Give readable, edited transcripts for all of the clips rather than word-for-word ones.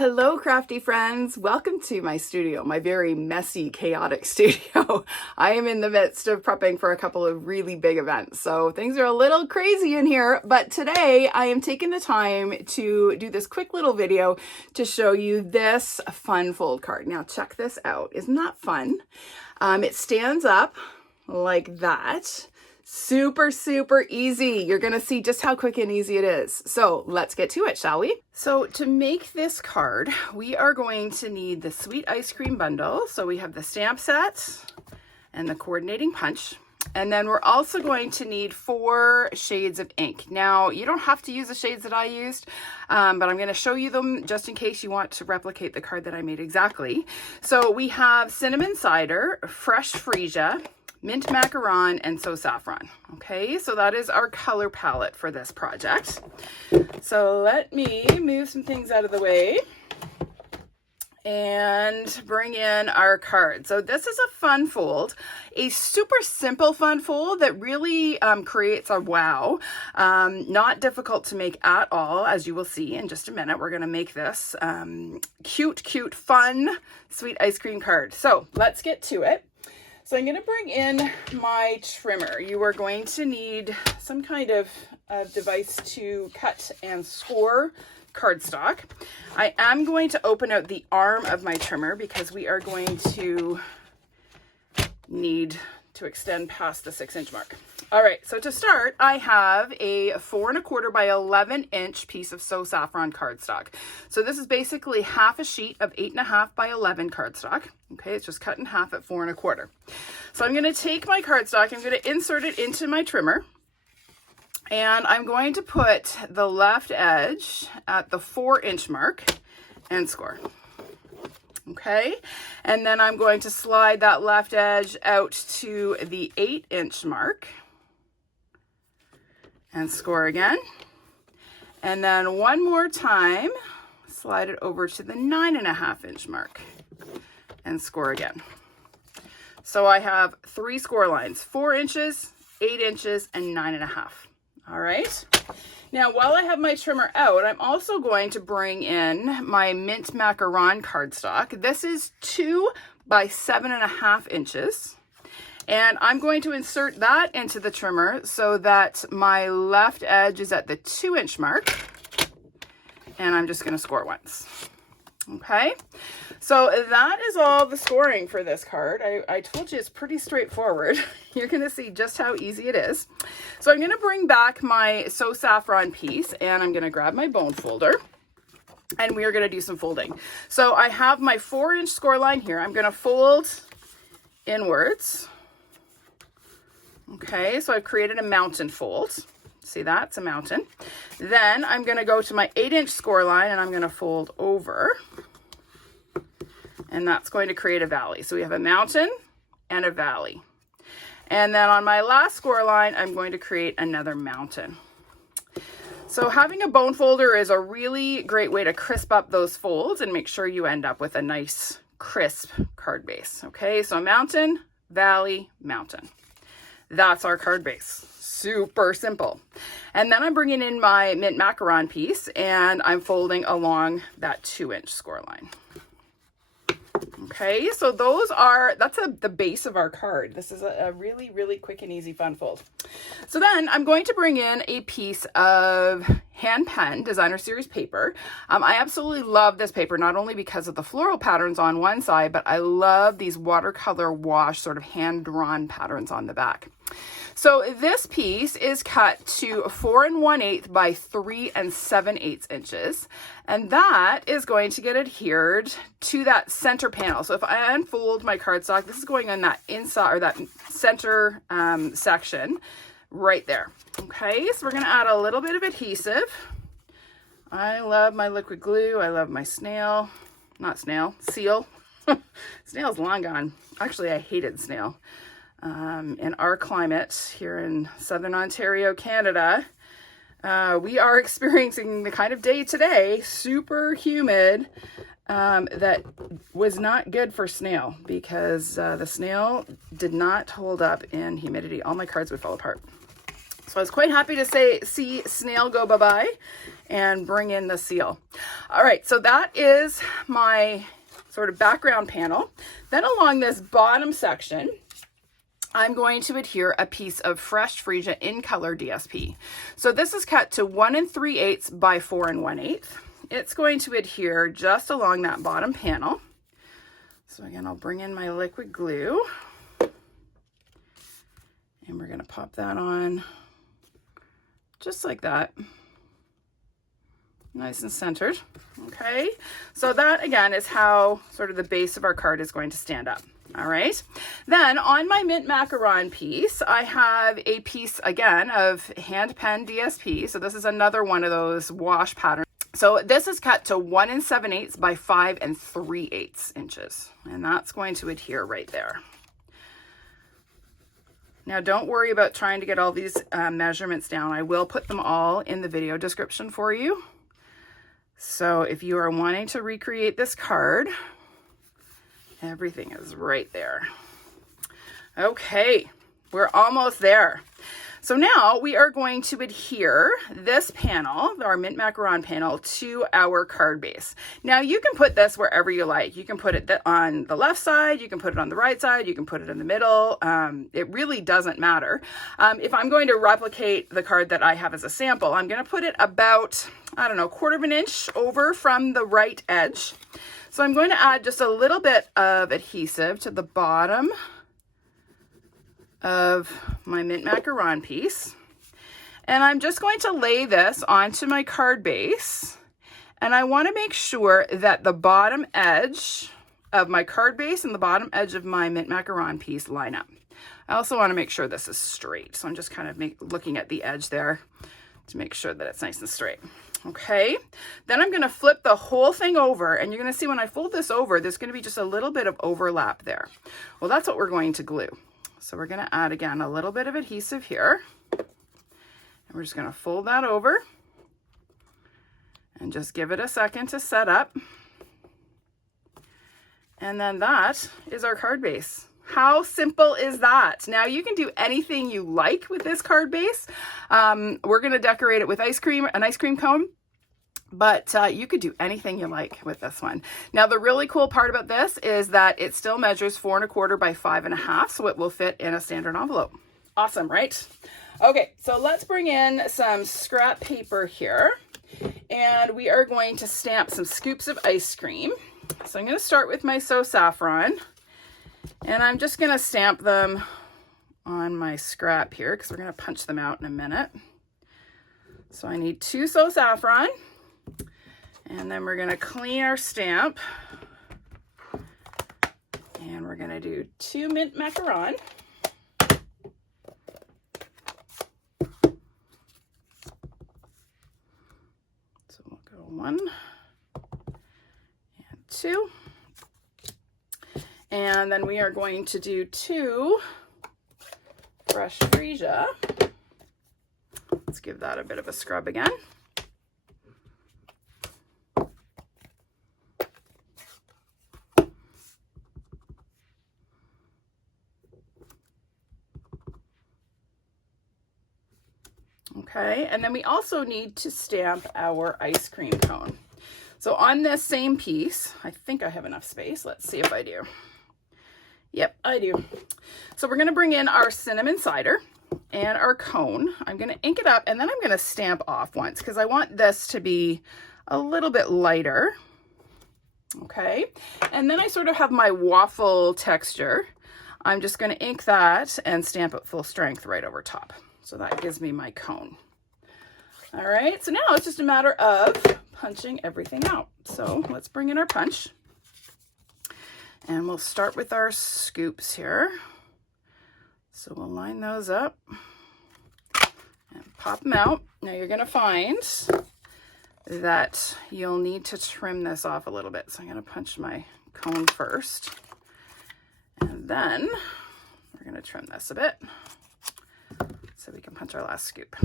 Hello, crafty friends. Welcome to my studio, my very messy, chaotic studio. I am in the midst of prepping for a couple of really big events, so things are a little crazy in here, but today I am taking the time to do this quick little video to show you this fun fold card. Now check this out. Isn't that fun? It stands up like that. Super, super easy. You're going to see just how quick and easy it is. So let's get to it, shall we? So to make this card, we are going to need the sweet ice cream bundle. So we have the stamp set and the coordinating punch. And then we're also going to need 4 shades of ink. Now, you don't have to use the shades that I used, but I'm going to show you them just in case you want to replicate the card that I made exactly. So we have cinnamon cider, fresh freesia, mint macaron, and saffron. Okay, so that is our color palette for this project. So let me move some things out of the way and bring in our card. So this is a fun fold, a super simple fun fold that really creates a wow. Not difficult to make at all, as you will see in just a minute. We're going to make this cute, fun, sweet ice cream card. So let's get to it. So I'm going to bring in my trimmer. You are going to need some kind of device to cut and score cardstock. I am going to open out the arm of my trimmer because we are going to need to extend past the 6-inch mark. All right, so to start, I have a 4 1/4 by 11-inch piece of Saffron cardstock. So this is basically half a sheet of 8 1/2 by 11 cardstock. Okay, it's just cut in half at 4 1/4. So I'm going to take my cardstock, I'm going to insert it into my trimmer, and I'm going to put the left edge at the 4-inch mark and score. Okay, and then I'm going to slide that left edge out to the 8-inch mark and score again. And then one more time, slide it over to the 9 1/2-inch mark and score again. So I have 3 score lines, 4 inches, 8 inches, and 9 1/2. All right. Now, while I have my trimmer out, I'm also going to bring in my mint macaron cardstock. This is 2 by 7 1/2 inches. And I'm going to insert that into the trimmer so that my left edge is at the 2-inch mark. And I'm just going to score once. Okay, so that is all the scoring for this card. I told you it's pretty straightforward. You're going to see just how easy it is. So I'm going to bring back my Saffron piece and I'm going to grab my bone folder and we are going to do some folding. So I have my 4-inch score line here. I'm going to fold inwards. Okay, so I've created a mountain fold. See that? It's a mountain. Then I'm going to go to my 8-inch score line and I'm going to fold over. And that's going to create a valley. So we have a mountain and a valley. And then on my last score line, I'm going to create another mountain. So having a bone folder is a really great way to crisp up those folds and make sure you end up with a nice crisp card base. Okay, so mountain, valley, mountain. That's our card base. Super simple. And then I'm bringing in my mint macaron piece and I'm folding along that 2-inch score line. Okay, so that's the base of our card. This is a really, really quick and easy fun fold. So then I'm going to bring in a piece of hand pen designer series paper. I absolutely love this paper, not only because of the floral patterns on one side, but I love these watercolor wash sort of hand drawn patterns on the back. So this piece is cut to 4 1/8 by 3 7/8 inches. And that is going to get adhered to that center panel. So if I unfold my cardstock, this is going on that inside or that center section right there. Okay, so we're going to add a little bit of adhesive. I love my liquid glue. I love my seal. Snail's long gone. Actually, I hated snail. In our climate here in Southern Ontario, Canada, we are experiencing the kind of day today, super humid, that was not good for snail because the snail did not hold up in humidity. All my cards would fall apart. So I was quite happy to see snail go bye-bye and bring in the seal. All right, so that is my sort of background panel. Then along this bottom section, I'm going to adhere a piece of fresh Freesia in color DSP. So this is cut to 1 3/8 by 4 1/8. It's going to adhere just along that bottom panel. So again, I'll bring in my liquid glue and we're going to pop that on just like that. Nice and centered. Okay, so that again is how sort of the base of our card is going to stand up. All right, then on my mint macaron piece, I have a piece again of hand pen DSP. So this is another one of those wash patterns. So this is cut to 1 7/8 by 5 3/8 inches, and that's going to adhere right there. Now don't worry about trying to get all these measurements down. I will put them all in the video description for you. So if you are wanting to recreate this card, everything is right there. Okay, we're almost there. So now we are going to adhere this panel, our mint macaron panel, to our card base. Now you can put this wherever you like. You can put it on the left side, you can put it on the right side, you can put it in the middle. It really doesn't matter. If I'm going to replicate the card that I have as a sample, I'm going to put it about, I don't know, 1/4 inch over from the right edge. So I'm going to add just a little bit of adhesive to the bottom of my mint macaron piece, and I'm just going to lay this onto my card base, and I want to make sure that the bottom edge of my card base and the bottom edge of my mint macaron piece line up. I also want to make sure this is straight, so I'm just kind of looking at the edge there to make sure that it's nice and straight. Okay, then I'm going to flip the whole thing over, and you're going to see when I fold this over, there's going to be just a little bit of overlap there. Well, that's what we're going to glue. So we're going to add again a little bit of adhesive here, and we're just going to fold that over and just give it a second to set up. And then that is our card base. How simple is that? Now you can do anything you like with this card base. We're going to decorate it with an ice cream cone. But you could do anything you like with this one. Now, the really cool part about this is that it still measures 4 1/4 by 5 1/2, so it will fit in a standard envelope. Awesome, right? Okay, so let's bring in some scrap paper here, and we are going to stamp some scoops of ice cream. So I'm going to start with my Saffron, and I'm just going to stamp them on my scrap here because we're going to punch them out in a minute. So I need 2 Saffron. And then we're going to clean our stamp, and we're going to do 2 mint macaron. So we'll go 1 and 2. And then we are going to do 2 fresh Freesia. Let's give that a bit of a scrub again. Okay, and then we also need to stamp our ice cream cone. So on this same piece, I think I have enough space. Let's see if I do. Yep, I do. So we're going to bring in our cinnamon cider and our cone. I'm going to ink it up, and then I'm going to stamp off once because I want this to be a little bit lighter. Okay, and then I sort of have my waffle texture. I'm just going to ink that and stamp it full strength right over top. So that gives me my cone. All right, so now it's just a matter of punching everything out. So let's bring in our punch. And we'll start with our scoops here. So we'll line those up and pop them out. Now you're going to find that you'll need to trim this off a little bit. So I'm going to punch my cone first. And then we're going to trim this a bit so we can punch our last scoop.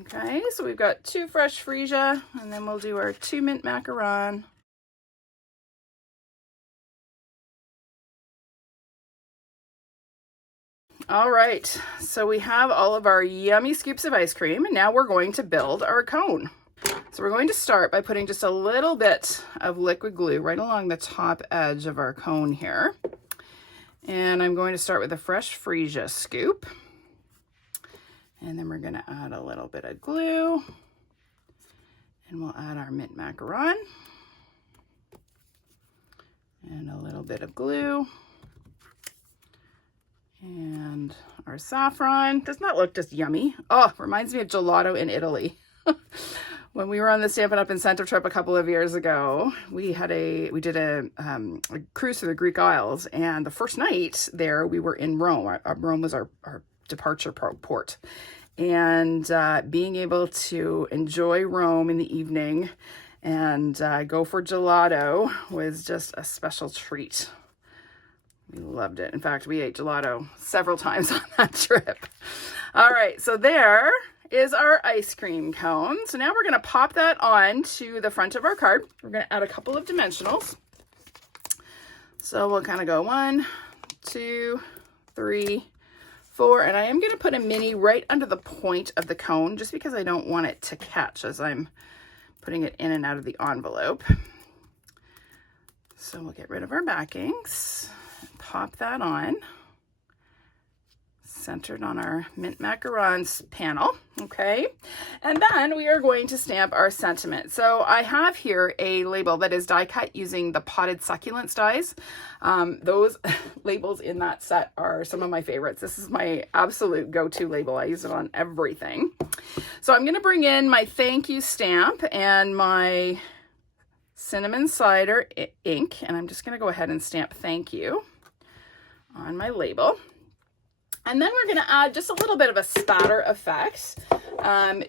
Okay, so we've got 2 fresh Freesia, and then we'll do our 2 mint macaron. All right, so we have all of our yummy scoops of ice cream, and now we're going to build our cone. So we're going to start by putting just a little bit of liquid glue right along the top edge of our cone here. And I'm going to start with a fresh Freesia scoop. And then we're going to add a little bit of glue. And we'll add our mint macaron. And a little bit of glue. And our saffron. Does not look just yummy. Oh, reminds me of gelato in Italy. When we were on the Stampin' Up! Incentive trip a couple of years ago, we did a cruise through the Greek Isles, and the first night there we were in Rome. Rome was our departure port, and being able to enjoy Rome in the evening and go for gelato was just a special treat. We loved it. In fact, we ate gelato several times on that trip. All right, so there is our ice cream cone. So now we're going to pop that on to the front of our card. We're going to add a couple of dimensionals. So we'll kind of go 1, 2, 3, 4, and I am going to put a mini right under the point of the cone just because I don't want it to catch as I'm putting it in and out of the envelope. So we'll get rid of our backings, pop that on, centered on our mint macarons panel. Okay, and then we are going to stamp our sentiment. So I have here a label that is die cut using the potted succulents dies. Those labels in that set are some of my favorites. This is my absolute go-to label. I use it on everything. So I'm going to bring in my thank you stamp and my cinnamon cider ink, and I'm just going to go ahead and stamp thank you on my label. And then we're going to add just a little bit of a spatter effect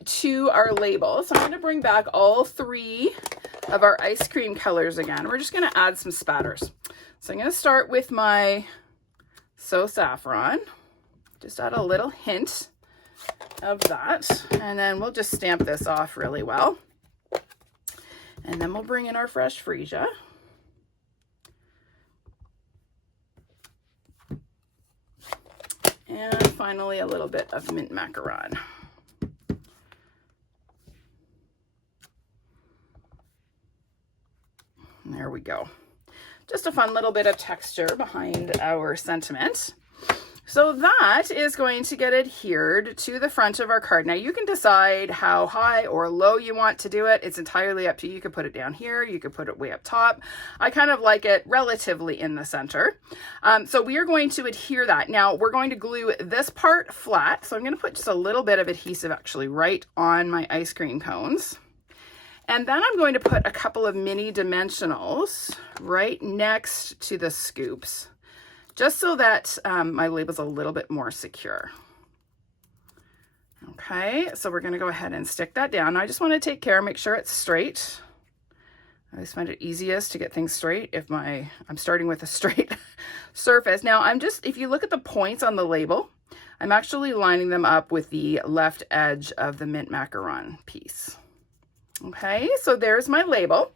to our label. So I'm going to bring back all 3 of our ice cream colors again. We're just going to add some spatters. So I'm going to start with my saffron. Just add a little hint of that. And then we'll just stamp this off really well. And then we'll bring in our fresh Freesia. And finally, a little bit of mint macaron. And there we go. Just a fun little bit of texture behind our sentiment. So that is going to get adhered to the front of our card. Now you can decide how high or low you want to do it. It's entirely up to you. You could put it down here. You could put it way up top. I kind of like it relatively in the center. So we are going to adhere that. Now we're going to glue this part flat. So I'm going to put just a little bit of adhesive actually right on my ice cream cones. And then I'm going to put a couple of mini dimensionals right next to the scoops, just so that my label's a little bit more secure. Okay, so we're gonna go ahead and stick that down. I just wanna take care, make sure it's straight. I always find it easiest to get things straight if I'm starting with a straight surface. Now if you look at the points on the label, I'm actually lining them up with the left edge of the mint macaron piece. Okay, so there's my label.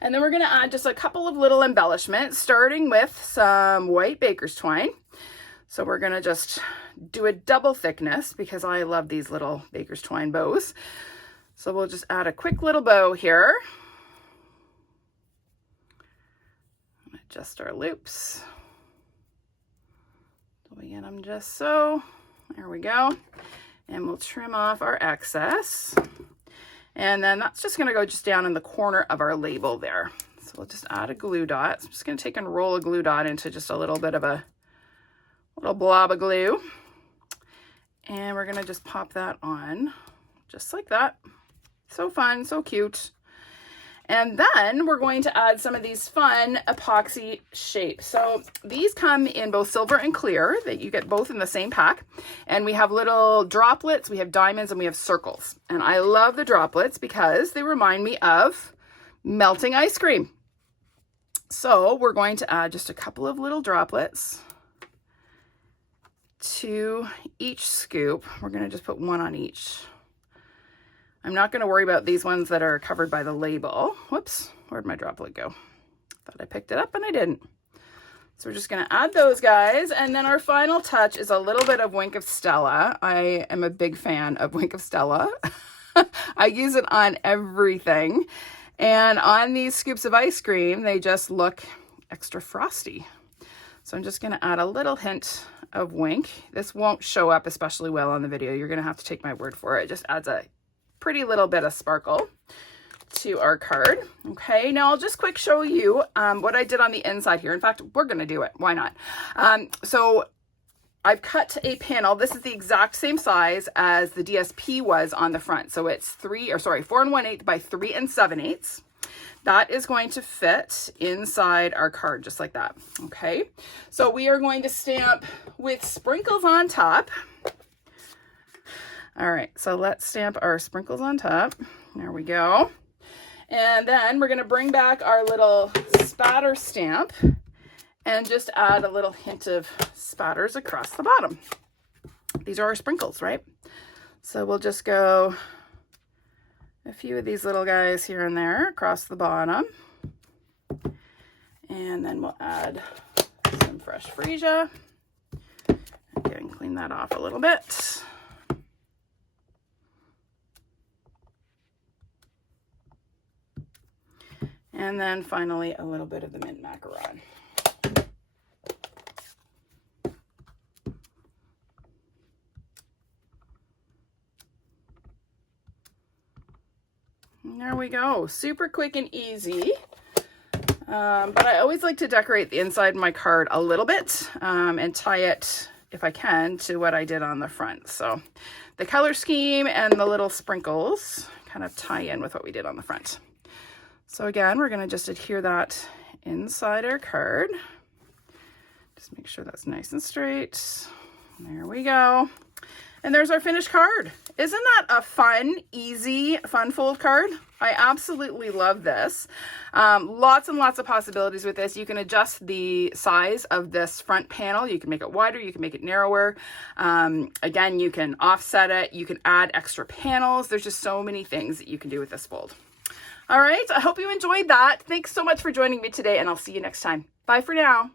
And then we're going to add just a couple of little embellishments, starting with some white baker's twine. So we're going to just do a double thickness because I love these little baker's twine bows. So we'll just add a quick little bow here. Adjust our loops. So we get them just so. There we go. And we'll trim off our excess. And then that's just going to go just down in the corner of our label there. So we'll just add a glue dot. So I'm just going to take and roll a glue dot into just a little bit of a little blob of glue. And we're going to just pop that on just like that. So fun, so cute. And then we're going to add some of these fun epoxy shapes. So these come in both silver and clear, that you get both in the same pack. And we have little droplets, we have diamonds, and we have circles. And I love the droplets because they remind me of melting ice cream. So we're going to add just a couple of little droplets to each scoop. We're going to just put one on each. I'm not going to worry about these ones that are covered by the label. Whoops, where'd my droplet go? Thought I picked it up and I didn't. So we're just going to add those guys. And then our final touch is a little bit of Wink of Stella. I am a big fan of Wink of Stella. I use it on everything. And on these scoops of ice cream, they just look extra frosty. So I'm just going to add a little hint of Wink. This won't show up especially well on the video. You're going to have to take my word for it. It just adds a pretty little bit of sparkle to our card. Okay, now I'll just quick show you what I did on the inside here. In fact, we're going to do it. Why not? So I've cut a panel. This is the exact same size as the DSP was on the front. So it's 4 1/8 by 3 7/8. That is going to fit inside our card just like that. Okay, so we are going to stamp with sprinkles on top. All right, so let's stamp our sprinkles on top. There we go. And then we're going to bring back our little spatter stamp and just add a little hint of spatters across the bottom. These are our sprinkles, right? So we'll just go a few of these little guys here and there across the bottom. And then we'll add some fresh Freesia. Again, clean that off a little bit. And then finally, a little bit of the mint macaron. And there we go. Super quick and easy. But I always like to decorate the inside of my card a little bit and tie it, if I can, to what I did on the front. So the color scheme and the little sprinkles kind of tie in with what we did on the front. So again, we're going to just adhere that inside our card. Just make sure that's nice and straight. There we go. And there's our finished card. Isn't that a fun, easy, fun fold card? I absolutely love this. Lots and lots of possibilities with this. You can adjust the size of this front panel. You can make it wider, you can make it narrower. Again, you can offset it. You can add extra panels. There's just so many things that you can do with this fold. All right, I hope you enjoyed that. Thanks so much for joining me today, and I'll see you next time. Bye for now.